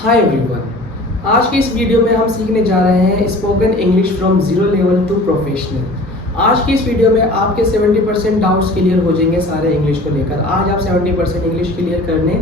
Hi everyone, आज के इस वीडियो में हम सीखने जा रहे हैं spoken English from zero level to professional. आज की इस वीडियो में आपके 70% डाउट्स क्लियर हो जाएंगे सारे इंग्लिश को लेकर। आज आप 70% इंग्लिश क्लियर करने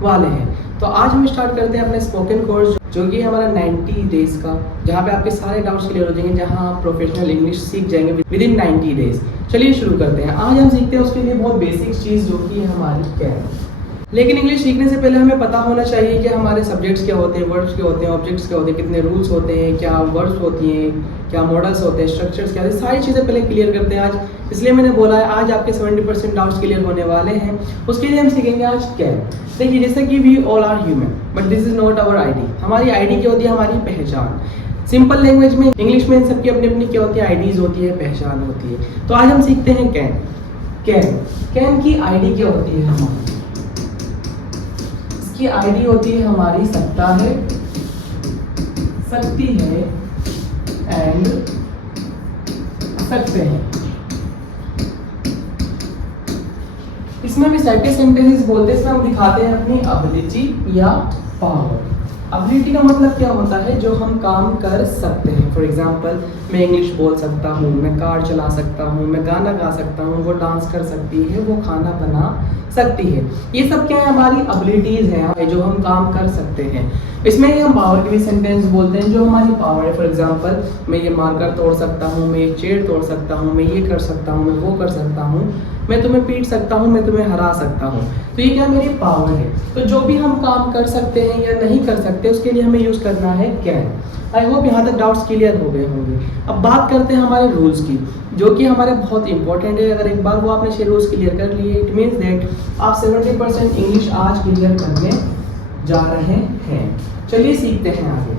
वाले हैं। तो आज हम स्टार्ट करते हैं अपने स्पोकन कोर्स, जो कि हमारा 90 डेज का, जहाँ पे आपके सारे डाउट्स क्लियर हो जाएंगे, जहाँ आप प्रोफेशनल इंग्लिश सीख जाएंगे विद इन 90 डेज। चलिए शुरू करते हैं। आज हम सीखते हैं उसके लिए बहुत बेसिक चीज़, जो कि हमारी क्या है। लेकिन इंग्लिश सीखने से पहले हमें पता होना चाहिए कि हमारे सब्जेक्ट्स क्या होते हैं, वर्ड्स क्या होते हैं, ऑब्जेक्ट्स क्या होते हैं, कितने रूल्स होते हैं, क्या वर्ड्स होती हैं, क्या मॉडल्स होते हैं, स्ट्रक्चर्स क्या होते हैं, सारी चीज़ें पहले क्लियर करते हैं आज। इसलिए मैंने बोला है आज आपके 70% डाउट्स क्लियर होने वाले हैं। उसके लिए हम सीखेंगे आज क्या। देखिए, जैसे कि we all are human but this is not our ID. हमारी आईडी क्या होती है? हमारी पहचान। सिंपल लैंग्वेज में, इंग्लिश में इन सबकी अपनी अपनी क्या होती है? आईडीज होती है, पहचान होती है। तो आज हम सीखते हैं कैन। कैन की आईडी क्या होती है? हमारी की आईडी होती है हमारी सकता है, सकती है एंड सकते हैं। इसमें भी सर्टेन सेंटेंसेस बोलते हैं, इसमें हम दिखाते हैं अपनी एबिलिटी या पावर। एबिलिटी का मतलब क्या होता है? जो हम काम कर सकते हैं। फॉर एग्जाम्पल, मैं इंग्लिश बोल सकता हूँ, मैं कार चला सकता हूँ, मैं गाना गा सकता हूँ, वो डांस कर सकती है, वो खाना बना सकती है। ये सब क्या है? हमारी एबिलिटीज हैं जो हम काम कर सकते हैं। इसमें ही हम पावर के भी सेंटेंस बोलते हैं, जो हमारी पावर है। फॉर एग्जाम्पल, मैं ये मार्कर तोड़ सकता हूँ, मैं ये चेयर तोड़ सकता हूँ, मैं ये कर सकता हूँ, मैं वो कर सकता हूँ, मैं तुम्हें पीट सकता हूँ, मैं तुम्हें हरा सकता हूँ। तो ये क्या मेरी पावर है। तो जो भी हम काम कर सकते हैं या नहीं कर सकते, उसके लिए हमें यूज़ करना है कैन। आई होप यहाँ तक डाउट्स क्लियर हो गए होंगे। अब बात करते हैं हमारे रूल्स की, जो कि हमारे बहुत इंपॉर्टेंट है। अगर एक बार वो आपने 6 रूल्स क्लियर कर लिए, इट मीन्स दैट आप 70% इंग्लिश आज क्लियर करने जा रहे हैं। चलिए सीखते हैं आगे।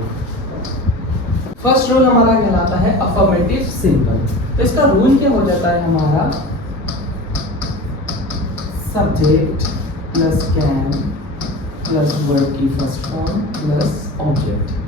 फर्स्ट रूल हमारा कहलाता है अफर्मेटिव सिंपल। तो इसका रूल क्या हो जाता है? हमारा subject plus can plus verb की फर्स्ट फॉर्म प्लस ऑब्जेक्ट।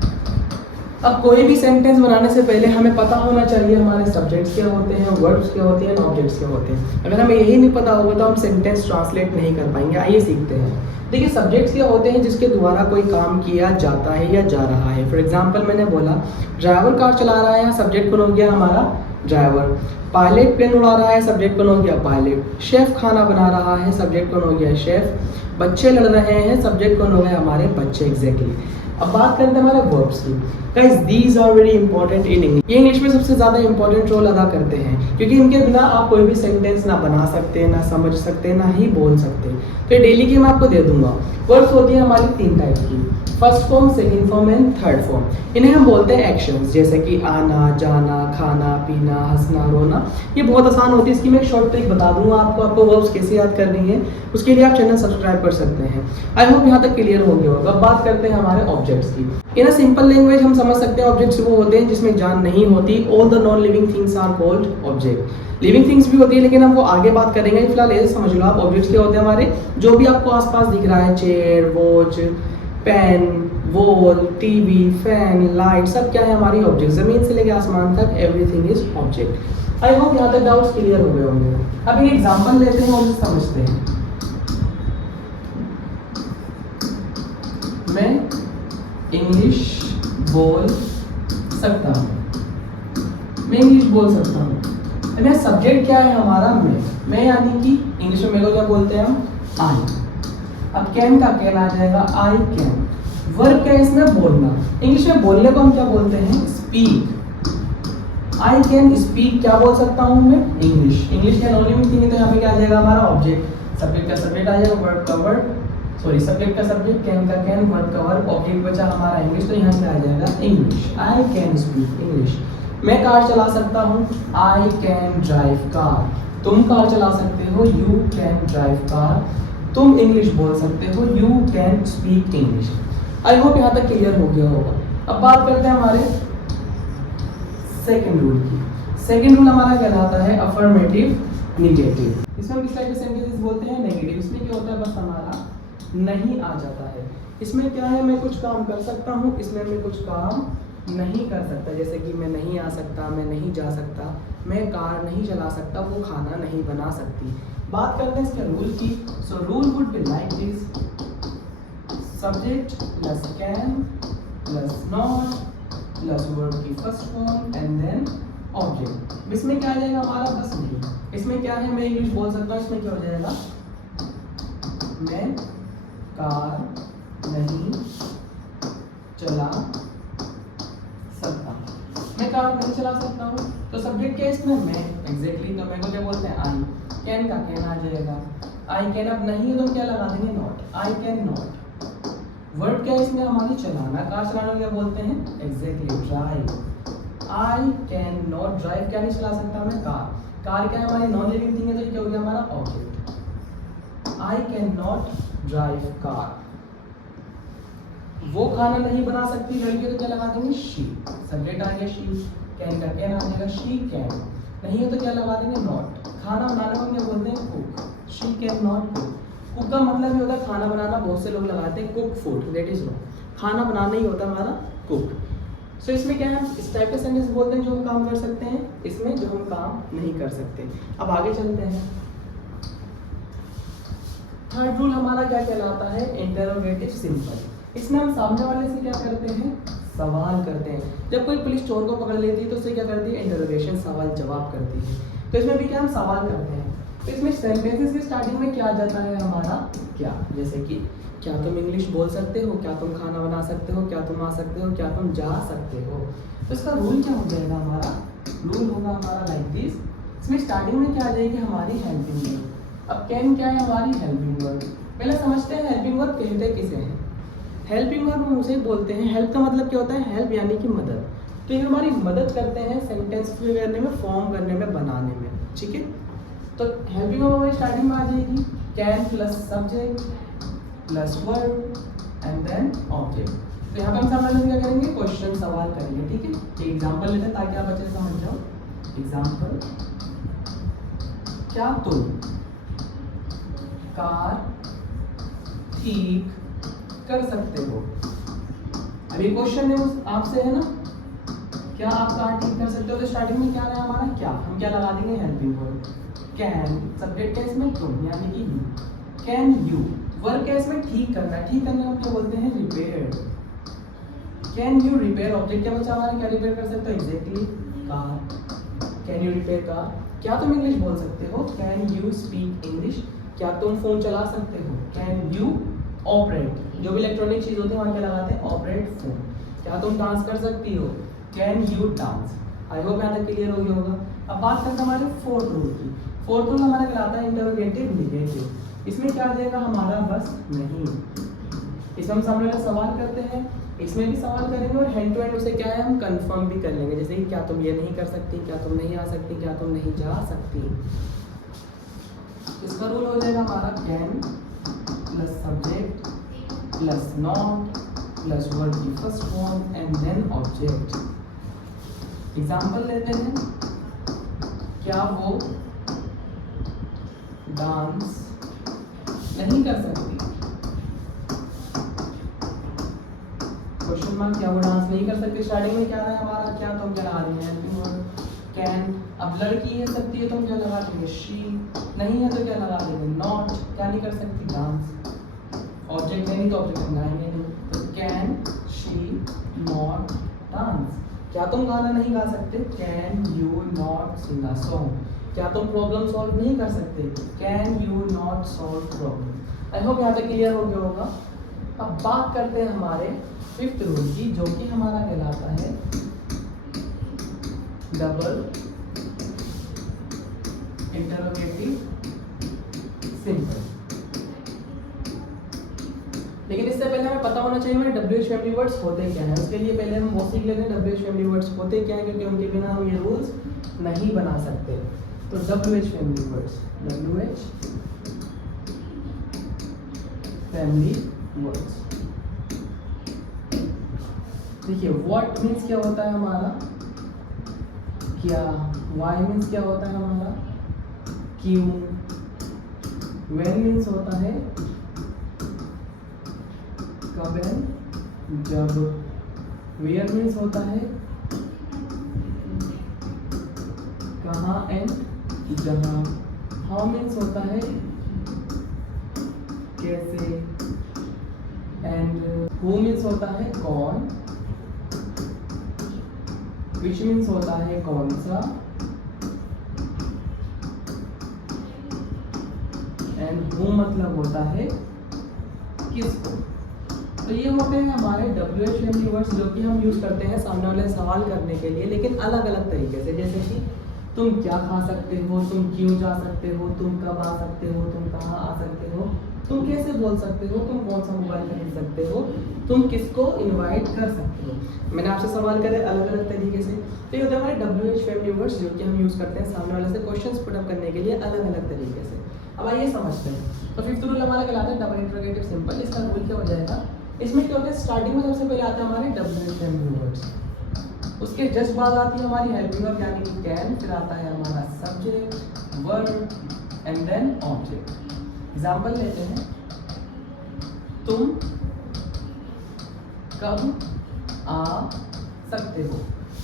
अब कोई भी सेंटेंस बनाने से पहले हमें पता होना चाहिए हमारे सब्जेक्ट्स क्या होते हैं, वर्ब्स क्या होते हैं, ऑब्जेक्ट्स क्या होते हैं। अगर हमें यही नहीं पता होगा तो हम सेंटेंस ट्रांसलेट नहीं कर पाएंगे। आइए सीखते हैं। देखिए, सब्जेक्ट्स क्या होते हैं? जिसके द्वारा कोई काम किया जाता है या जा रहा है। फॉर एग्जाम्पल, मैंने बोला ड्राइवर कार चला रहा है, सब्जेक्ट कौन हो गया? हमारा ड्राइवर। पायलट प्लेन उड़ा रहा है, सब्जेक्ट कौन हो गया? पायलट। शेफ खाना बना रहा है, सब्जेक्ट कौन हो गया? शेफ। बच्चे लड़ रहे हैं, सब्जेक्ट कौन हो गए? हमारे बच्चे। एग्जैक्टली। अब बात करते हैं हमारे वर्ब्स की। Guys, these are very important in English. ये इंग्लिश में सबसे ज़्यादा इंपॉर्टेंट रोल अदा करते हैं, क्योंकि इनके बिना आप कोई भी सेंटेंस ना बना सकते, ना समझ सकते, ना ही बोल सकते। तो ये डेली की मैं आपको दे दूंगा। वर्ब्स होती है हमारी 3 टाइप की, first form, second form and third form. इन्हें हम बोलते हैं एक्शंस, जैसे कि आना, जाना, खाना, पीना, हंसना, रोना। ये बहुत आसान होती है। इसकी मैं एक शॉर्ट ट्रिक बता दूंगा आपको वर्ब्स कैसे याद करनी है। उसके लिए आप चैनल सब्सक्राइब कर सकते हैं। आई होप यहाँ तक क्लियर हो गया होगा। अब बात करते हैं हमारे ऑब्जेक्ट्स की। इन अ सिंपल लैंग्वेज हम समझ सकते हैं ऑब्जेक्ट्स वो होते हैं जिसमें जान नहीं होती। All the non living things are called object. Living things भी होती है, लेकिन हम वो आगे बात करेंगे। फिलहाल ये समझ लो आप ऑब्जेक्ट्स क्या होते हैं हमारे, जो भी आपको आसपास दिख रहा है, chair, watch, pen, wall, TV, fan, light, सब क्या है? हमारी ऑब्जेक्ट। जमीन से लेकर आसमान तक everything is object. I hope यहाँ तक डाउट्स क्लियर हो गए होंगे। अब एक एग्जांपल लेते हैं और उसे समझते हैं। मैं इंग्लिश बोल सकता हूँ, मैं इंग्लिश बोल सकता हूँ। मेरा सब्जेक्ट क्या है? हमारा मैं यानी कि इंग्लिश में मेरे को क्या बोलते हैं हम? आई। अब कैन का कैन आ जाएगा, आई कैन। वर्ब क्या है इसमें? बोलना। इंग्लिश में बोलने को हम क्या बोलते हैं? स्पीक। I can speak. क्या बोल सकता हूँ मैं? English. English can only meaning है, तो यहाँ पे क्या आ जाएगा? हमारा ऑब्जेक्ट। सब्जेक्ट का सब्जेक्ट आ जाएगा, वर्ब का वर्ब, सॉरी सब्जेक्ट का सब्जेक्ट, कैन का कैन, वर्ब का वर्ब, ऑब्जेक्ट बचा हमारा इंग्लिश, तो यहाँ से आ जाएगा English. I can speak English. मैं कार चला सकता हूँ, आई कैन ड्राइव कार। तुम कार चला सकते हो, यू कैन ड्राइव कार। तुम इंग्लिश बोल सकते हो, you can speak English. I hope यहाँ तक क्लियर हो गया होगा। अब बात करते हैं हमारे सेकंड रूल की। सेकंड रूल हमारा कहलाता है अफर्मेटिव निगेटिव। इसमें हम किस टाइप के सेंटेंसेस बोलते हैं? नेगेटिव। इसमें क्या होता है? बस हमारा नहीं आ जाता है। इसमें क्या है? मैं कुछ काम कर सकता हूँ, इसमें मैं कुछ काम नहीं कर सकता। जैसे कि मैं नहीं आ सकता, मैं नहीं जा सकता, मैं कार नहीं चला सकता, वो खाना नहीं बना सकती। बात करते हैं इसके रूल की। So rule would be like this, subject plus can plus not plus verb की first form and then object. इसमें क्या आ जाएगा हमारा, बस नहीं, इसमें क्या है, मैं इंग्लिश बोल सकता हूँ, इसमें क्या हो जाएगा, मैं कार नहीं चला सकता, मैं कार नहीं चला सकता हूँ। तो सब्जेक्ट क्या है इसमें, मैं, एग्जैक्टली। तो मैं को क्या बोलते हैं, आई। कैन का कैन आ जाएगा, आई कैन। अब नहीं है तो क्या लगा देंगे, not, I can not. Word क्या है इसमें हमारी, चलाना। कार चलाना क्या बोलते हैं, exactly, drive. I can not drive, क्या नहीं चला सकता मैं, कार। कार क्या है हमारी, नॉन लिविंग थिंग है, तो क्या हो गया हमारा object. I can not drive car. वो खाना नहीं बना सकती लड़की, तो क्या लगा देंगे, शी। सब्जेक्ट आ गया शी, कैन का कैन आ जाएगा, शी कैन। नहीं है तो क्या लगा देंगे, नॉट। खाना बनाने को क्या बोलते हैं, cook. She can not cook. Cook का मतलब ये होता है खाना बनाना, बहुत से लोग लगाते हैं cook food, that is wrong. खाना बनाना ही होता है हमारा कुक। सो इसमें क्या है, इस टाइप के सेंटेंस बोलते हैं जो हम काम कर सकते हैं, इसमें जो हम काम नहीं कर सकते। अब आगे चलते हैं। थर्ड रूल हमारा क्या कहलाता है, इंटरोगेटिव सिंपल। इसमें हम सामने वाले से क्या करते हैं, सवाल करते हैं। जब कोई पुलिस चोर को पकड़ लेती है तो उससे क्या करती है, इंटरोगेशन, सवाल जवाब करती है। तो इसमें भी क्या हम सवाल करते हैं। तो इसमें सेंटेंसेस की स्टार्टिंग में क्या आ जाता है हमारा, क्या। जैसे कि क्या तुम इंग्लिश बोल सकते हो, क्या तुम खाना बना सकते हो, क्या तुम आ सकते हो, क्या तुम जा सकते हो। तो इसका रूल क्या हो जाएगा हमारा, रूल होगा हमारा लाइक दिस। इसमें स्टार्टिंग में क्या आ जाएगी हमारी, हेल्पिंग वर्ब। अब कैन क्या है हमारी, हेल्पिंग वर्ब। पहले समझते हैं हेल्पिंग वर्ब कहते किसे हैं। हेल्पिंग वर्ब हम उसे बोलते हैं, हेल्प का मतलब क्या होता है, हेल्प यानी कि मदद। तो ये हमारी मदद करते हैं सेंटेंस फिल करने में, फॉर्म करने में, बनाने में, ठीक है। तो हेल्पिंग वर्ब हमारी स्टार्टिंग में आ जाएगी can plus subject plus verb and then object. तो यहाँ पे हम सामने क्या करेंगे, क्वेश्चन, सवाल करेंगे, ठीक है। एक एग्जांपल लेते हैं ताकि आप अच्छे से समझ जाओ। एग्जांपल, क्या तुम कार ठीक कर सकते हो। अभी क्वेश्चन है आपसे, है ना, क्या आप कार ठीक कर सकते हो। तो स्टार्टिंग में क्या रहा हमारा, क्या, हम क्या लगा देंगे, हेल्पिंग वर्ब। कैन, सब्जेक्ट है इसमें तुम यानी कि यू। कैन यू, वर्ब क्या इसमें ठीक करना है। ठीक करना हम क्या बोलते हैं, repair. Can you repair, object क्या बचा हमारा, क्या रिपेयर कर सकते हो, exactly, car. Can you repair car. क्या तुम इंग्लिश बोल सकते हो, कैन यू स्पीक इंग्लिश। क्या तुम फोन चला सकते हो, कैन यू ऑपरेट, जो भी इलेक्ट्रॉनिक चीज होती है वहाँ क्या लगाते हैं, ऑपरेट फोन। क्या तुम डांस कर सकती हो, can you dance. I hope यहाँ तक क्लियर हो गया होगा। अब बात करते हैं हमारे फोर्थ रूल की। फोर्थ रूल हमारा कहलाता है इंटरोगेटिव नेगेटिव। इसमें क्या आ जाएगा हमारा, बस नहीं। इसमें हम सामने वाला सवाल करते हैं, इसमें भी सवाल करेंगे और हैंड टू हैंड उसे क्या है, हम कंफर्म भी कर लेंगे। जैसे कि क्या तुम ये नहीं कर सकती, क्या तुम नहीं आ सकती, क्या तुम नहीं जा सकती। इसका रूल हो जाएगा हमारा can plus subject plus not plus verb की first form and then object. Example लेते हैं, क्या वो डांस नहीं कर सकती। क्वेश्चन मार्क, क्या वो डांस नहीं कर सकती। स्टार्टिंग में क्या रहा है हमारा, क्या तुम क्या लगा देंगे, हेल्पिंग वर्ब कैन। अब लड़की है सकती है, तुम क्या लगा देंगे, शी। नहीं है तो क्या लगा देंगे, नॉट, क्या नहीं कर सकती, डांस। ऑब्जेक्ट नहीं तो ऑब्जेक्ट लगाएंगे नहीं, तो कैन शी नॉट डांस। क्या तुम गाना नहीं गा सकते, can you not sing a song. क्या तुम प्रॉब्लम सॉल्व नहीं कर सकते, can you not solve problem. I hope यहाँ तक क्लियर हो गया होगा। अब बात करते हैं हमारे फिफ्थ रूल की, जो कि हमारा कहलाता है डबल इंटरोगेटिव सिंपल। लेकिन इससे पहले हमें पता होना चाहिए हमारे WH फैमिली वर्ड्स होते क्या हैं। उसके लिए पहले हम वो सीख लेते हैं WH फैमिली वर्ड्स होते क्या हैं, क्योंकि उनके बिना हम ये रूल्स नहीं बना सकते। तो WH family words, WH family words. देखिए, व्हाट मीन्स क्या होता है हमारा, क्या। वाई मीन्स क्या होता है हमारा, क्यों। व्हेन मीन्स होता है कब एंड जब। वेयर मीन्स होता है कहाँ एंड जहाँ। हाउ मीन्स होता है कैसे। एंड हु मीन्स होता है कौन। विच मीन्स होता है कौन सा, एंड हु मतलब होता है किसको। तो ये होते हैं हमारे WH फैमिली वर्ड्स जो कि हम यूज़ करते हैं सामने वाले सवाल करने के लिए, लेकिन अलग अलग तरीके से। जैसे कि तुम क्या खा सकते हो, तुम क्यों जा सकते हो, तुम कब आ सकते हो, तुम कहाँ आ सकते हो, तुम कैसे बोल सकते हो, तुम कौन सा मोबाइल खरीद सकते हो, तुम किसको इनवाइट कर सकते हो। मैंने आपसे सवाल करे अलग अलग तरीके से। तो ये होता है हमारे WH फैमिली वर्ड्स जो कि हम यूज़ करते हैं सामने वाले से क्वेश्चंस पुट अप करने के लिए अलग अलग तरीके से। अब आइए समझते हैं। तो फिफ्थ रूल हमारा कहलाता है डबल इंटरोगेटिव सिंपल। इसका रूल क्या हो जाएगा, इसमें क्या होता है स्टार्टिंग में सबसे पहले आते हैं हमारे WH फैमिली वर्ड्स, उसके जस्ट बाद आती है हमारी हेल्पिंग वर्ब यानी कि कैन, फिर आता है हमारा subject, verb and then object. Example लेते हैं, तुम कब आ सकते हो,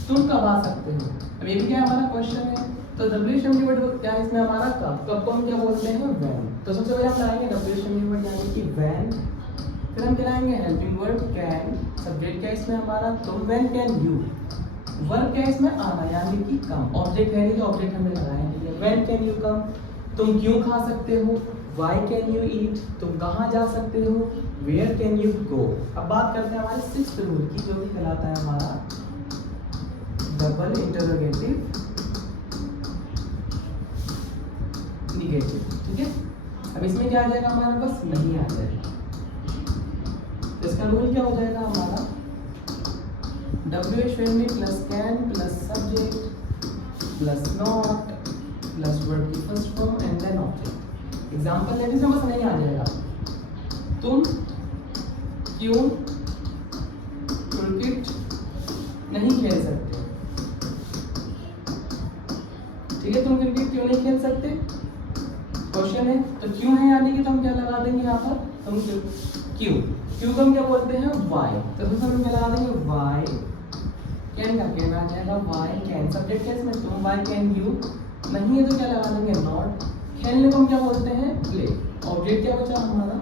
तुम कब आ सकते हो। अब ये भी क्या हमारा क्वेश्चन है, तो WH फैमिली वर्ड क्या है इसमें हमारा कब, कब को हम क्या बोलते हैं व्हेन। तो सबसे पहले हम लाएंगे WH फैमिली वर्ड यानी कि व्हेन, फिर हम क्या लाएंगे हेल्पिंग वर्ब कैन, सब्जेक्ट क्या इसमें हमारा तुम, व्हेन कैन यू, वर्ब क्या इसमें आना यानी कि कम, ऑब्जेक्ट है नहीं जो ऑब्जेक्ट हमें लगाएंगे, व्हेन कैन यू कम, तुम क्यों खा सकते हो, व्हाई कैन यू ईट, तुम कहाँ जा सकते हो, वेयर कैन यू गो। अब बात करते हैं हमारे सिक्स्थ रूल की जो कि कहलाता है हमारा डबल इंटरोगेटिव निगेटिव। ठीक है, अब इसमें क्या आ जाएगा हमारा, बस नहीं आ जाएगा। इसका रूल क्या हो जाएगा हमारा WH family plus can plus subject plus not plus verb की first form and then object. Example लेने से बस नहीं आ जाएगा, तुम क्यों क्रिकेट नहीं खेल सकते। ठीक है, तुम क्रिकेट क्यों नहीं खेल सकते क्वेश्चन है, तो क्यों है यानी कि तुम क्या लगा देंगे यहाँ पर, तुम क्यों, क्यों को हम क्या बोलते हैं वाई, तो हम क्या लगा देंगे वाई कैन का कैन आ जाएगा, वाई कैन सब्जेक्ट है इसमें तुम, वाई कैन यू नहीं है तो क्या लगा देंगे नॉट, खेलने को हम क्या बोलते हैं प्ले, ऑब्जेक्ट क्या बचा हमारा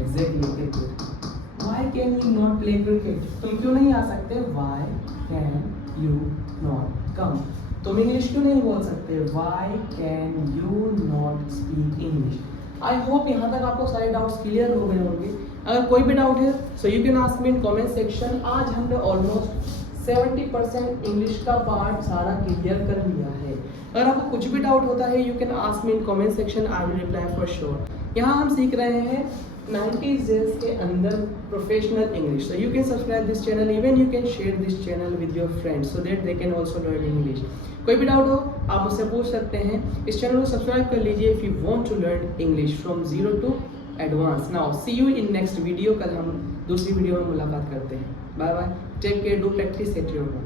exactly cricket, why can you not play cricket, तुम क्यों नहीं आ सकते, why can you not come, तुम इंग्लिश क्यों नहीं बोल सकते, why can you not speak English. I hope यहाँ तक आपको सारे डाउट्स क्लियर हो गए होंगे। अगर कोई भी डाउट है so you can ask me in comment section. आज हमने ऑलमोस्ट 70% इंग्लिश का पार्ट सारा क्लियर कर लिया है। अगर आपको कुछ भी डाउट होता है you can ask me in comment section, I will reply for sure. यहाँ हम सीख रहे हैं 90s डेज के अंदर professional English. So you can subscribe this channel, even you can share this channel with your friends so that they can also learn English. कोई भी doubt हो आप मुझसे पूछ सकते हैं। इस चैनल को सब्सक्राइब कर लीजिए if you want to learn English from zero to advance. Now see you in next video. कल हम दूसरी वीडियो में मुलाकात करते हैं। Bye bye, take care, do practice at your home.